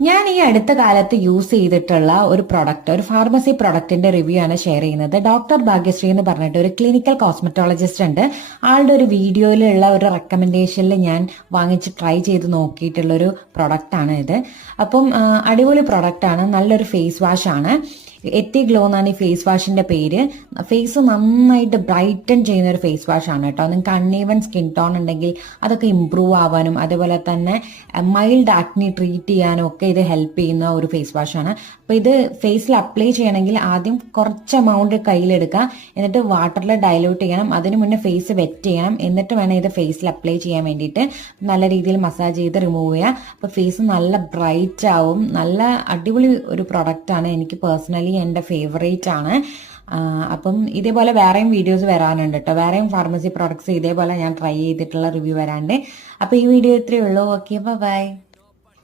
ഞാൻ ഈ അടുത്ത കാലത്ത് യൂസ് ചെയ്തിട്ടുള്ള ഒരു പ്രൊഡക്റ്റ്, ഒരു ഫാർമസി പ്രൊഡക്റ്റിന്റെ റിവ്യൂ ആണ് ഷെയർ ചെയ്യുന്നത്. ഡോക്ടർ ഭാഗ്യശ്രീ എന്ന് പറഞ്ഞിട്ട് ഒരു ക്ലിനിക്കൽ കോസ്മെറ്റോളജിസ്റ്റ് ഉണ്ട്. ആളുടെ ഒരു വീഡിയോയിലുള്ള ഒരു റെക്കമെൻഡേഷനിൽ ഞാൻ വാങ്ങിച്ച് ട്രൈ ചെയ്ത് നോക്കിയിട്ടുള്ള ഒരു പ്രൊഡക്റ്റ് ആണ് ഇത്. അപ്പം അടിപൊളി പ്രൊഡക്റ്റ് ആണ്, നല്ലൊരു ഫേസ് വാഷ് ആണ്. എത്തി ഗ്ലോ എന്നാണ് ഈ ഫേസ് വാഷിന്റെ പേര്. ഫേസ് നന്നായിട്ട് ബ്രൈറ്റൻ ചെയ്യുന്ന ഒരു ഫേസ് വാഷ് ആണ് കേട്ടോ. നിങ്ങൾക്ക് അൺഈവൻ സ്കിൻ ടോൺ ഉണ്ടെങ്കിൽ അതൊക്കെ ഇമ്പ്രൂവ് ആവാനും അതേപോലെ തന്നെ മൈൽഡ് ആക്നി ട്രീറ്റ് ചെയ്യാനും ഒക്കെ ഇത് ഹെൽപ്പ് ചെയ്യുന്ന ഒരു ഫേസ് വാഷ് ആണ്. അപ്പോൾ ഇത് ഫേസിൽ അപ്ലൈ ചെയ്യണമെങ്കിൽ ആദ്യം കുറച്ച് എമൗണ്ട് കയ്യിലെടുക്കുക, എന്നിട്ട് വാട്ടറിൽ ഡൈല്യൂട്ട് ചെയ്യണം. അതിന് മുന്നേ ഫേസ് വെറ്റ് ചെയ്യണം, എന്നിട്ട് വേണം ഇത് ഫേസിൽ അപ്ലൈ ചെയ്യാൻ വേണ്ടിയിട്ട്. നല്ല രീതിയിൽ മസാജ് ചെയ്ത് റിമൂവ് ചെയ്യുക. അപ്പോൾ ഫേസ് നല്ല ബ്രൈറ്റ് ആവും. നല്ല അടിപൊളി ഒരു പ്രൊഡക്റ്റ് ആണ്. എനിക്ക് പേഴ്സണലി എൻ്റെ ഫേവറേറ്റ് ആണ്. അപ്പം ഇതേപോലെ വേറെയും വീഡിയോസ് വരാനുണ്ട് കേട്ടോ. വേറെയും ഫാർമസി പ്രോഡക്ട്സ് ഇതേപോലെ ഞാൻ ട്രൈ ചെയ്തിട്ടുള്ള റിവ്യൂ വരാണ്ട്. അപ്പോൾ ഈ വീഡിയോ ഇത്രയേ ഉള്ളൂ. Okay, by.